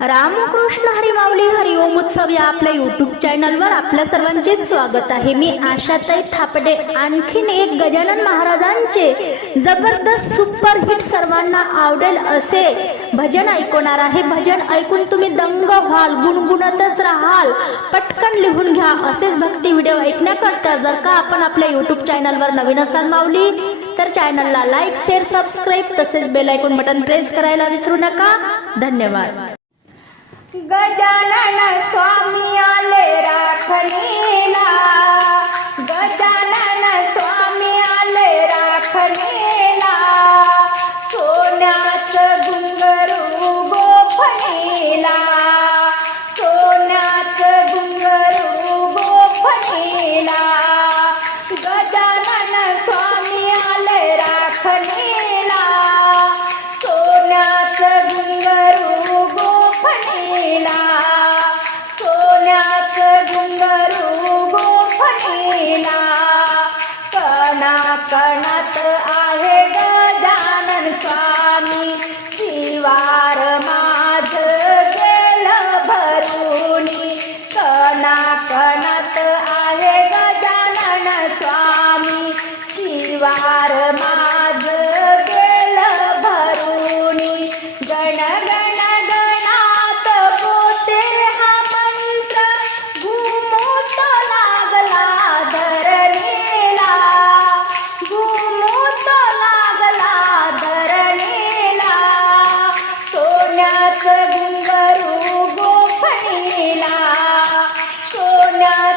रामकृष्ण हरी माऊली हरिओम उत्सव या आपल्या युट्यूब चॅनलवर आपल्या सर्वांचे स्वागत आहे. मी आशाताई थापडे आणखीन एक गजानन महाराजांचे जबरदस्त सुपर हिट सर्वांना आवडेल असे भजन ऐकवणार आहे. भजन ऐकून तुम्ही दंग व्हाल गुणगुणतच राहाल. पटकन लिहून घ्या असेच भक्ती व्हिडिओ ऐकण्याकरता जर का आपण आपल्या युट्यूब चॅनलवर नवीन असाल माऊली तर चॅनलला लाईक शेअर सबस्क्राईब तसेच बेल ऐकून बटन प्रेस करायला विसरू नका. धन्यवाद. गजानन स्वामी आले राखणीला. கண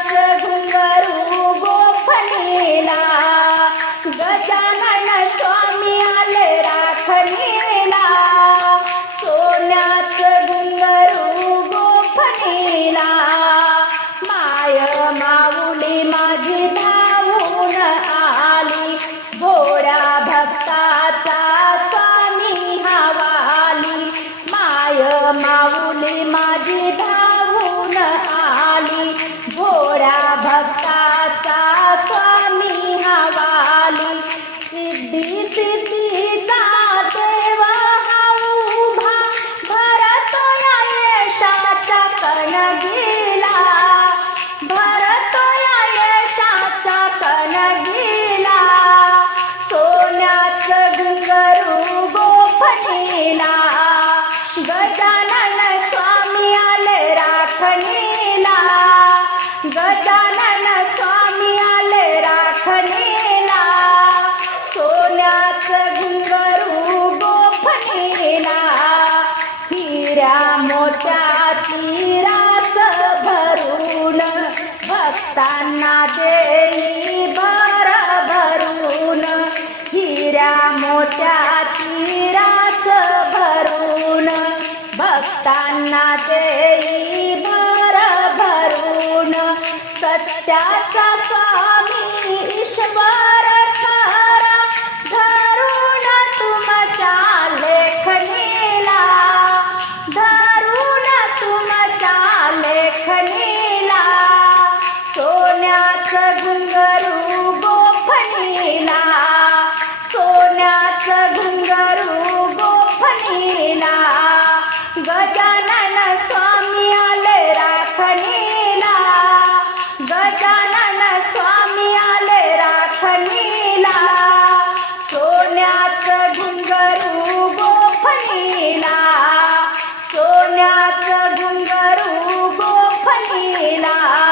सोन्याचं राखणीला सोन्याचं घुंगरू गोफणीला हिऱ्या मोत्याची रास भरून भक्तांना देई भर भरून. हिऱ्या मोत्याची रास भरून भक्तांना देई भर भरून. सत्याचा स्वामी da